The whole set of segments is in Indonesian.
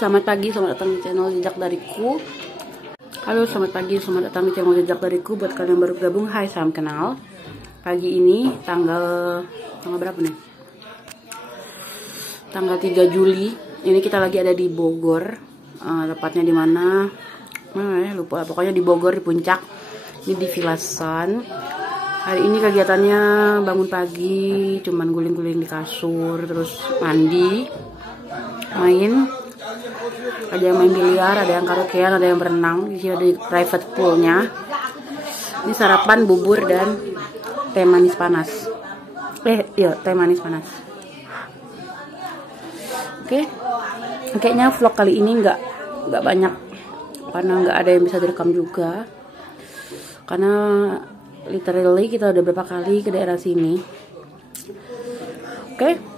selamat pagi, selamat datang di channel Jejak Dariku. Halo, selamat pagi, selamat datang di channel Jejak Dariku. Buat kalian yang baru gabung, hai, salam kenal. Pagi ini tanggal berapa nih? Tanggal 3 Juli. Ini kita lagi ada di Bogor. Tepatnya di mana? Lupa. Pokoknya di Bogor, di puncak. Ini di Villa Sun. Hari ini kegiatannya bangun pagi, cuman guling-guling di kasur, terus mandi, main. Ada yang main biliar, ada yang karaokean, ada yang berenang. Di sini ada private poolnya. Ini sarapan bubur dan teh manis panas. Teh manis panas. Oke. Kayaknya vlog kali ini nggak banyak karena nggak ada yang bisa direkam juga. Karena literally kita udah berapa kali ke daerah sini. Oke.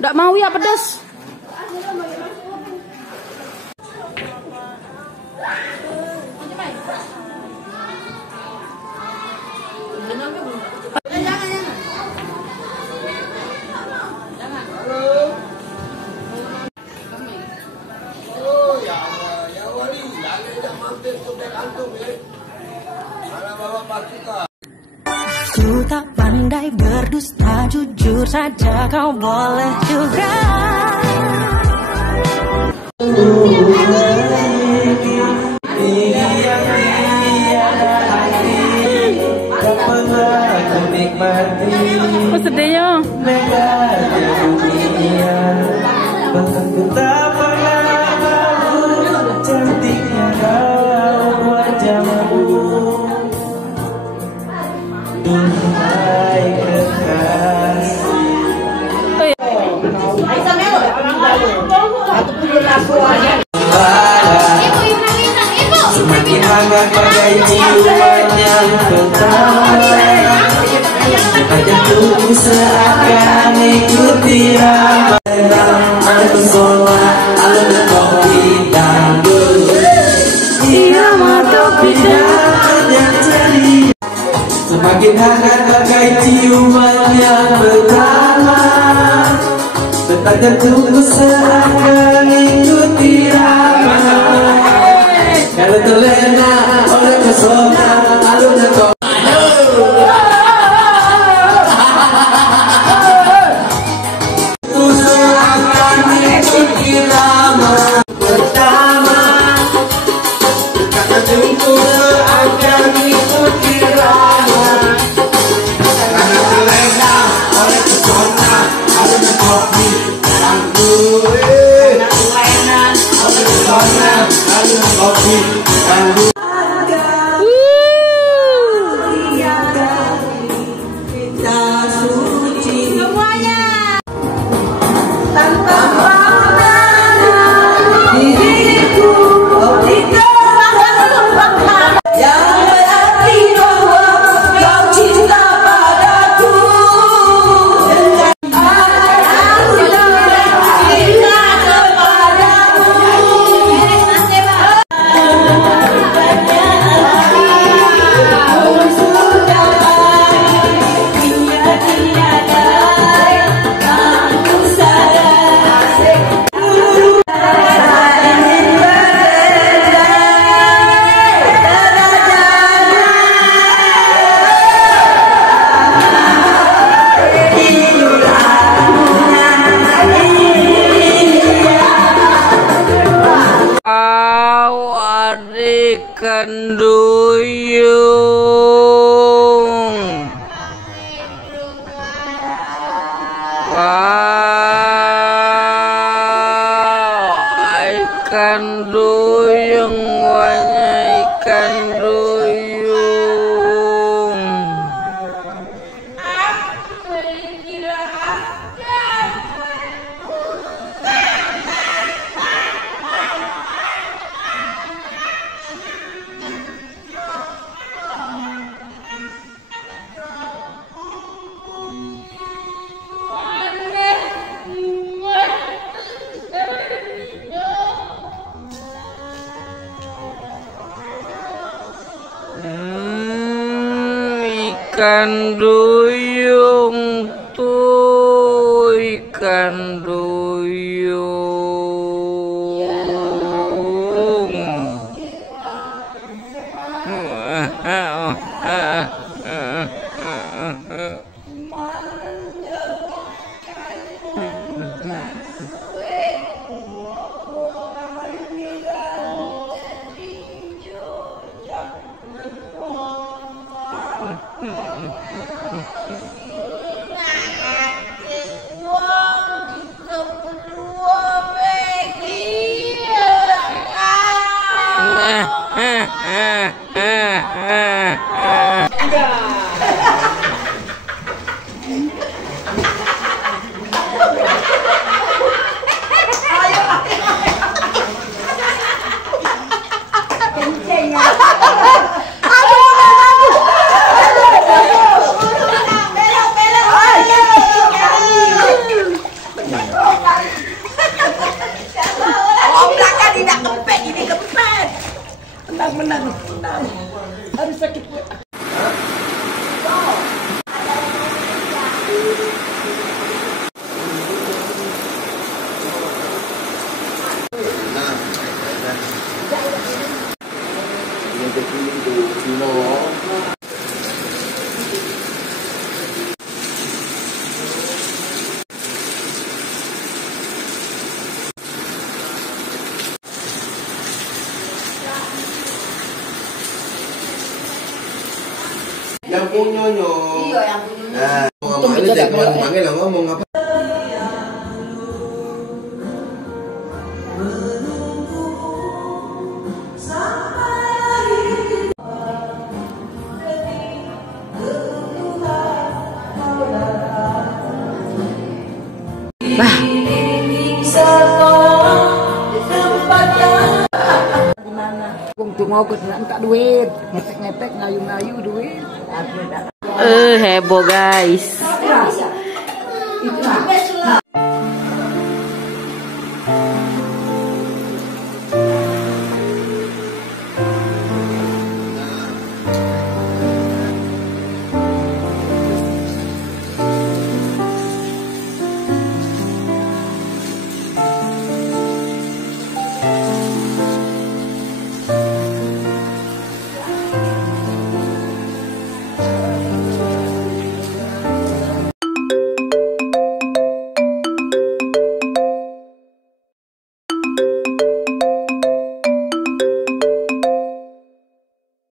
Nggak mau ya pedas. Ku tak pandai berdusta, jujur saja kau boleh juga. Oh, sedih ya. Semakin hangat bagai jiwa yang pertama, jantungku seakan ikuti irama pesona alun kopi dangdut, irama kopi dangdut yang ceria. Semakin hangat bagai jiwa yang pertama, detak jantungku seakan ikuti irama. Kalau terlena oleh pesona alun kopi. Ikan duyung, ikan duyung, banyak ikan duyung. ikan duyung tuh, ikan duyung. Yang punya nyo. Iya, yang punya. Nah, panggil lah ngomong apa? Mau ke tak duit, ngepek ngayu duit. Heboh guys.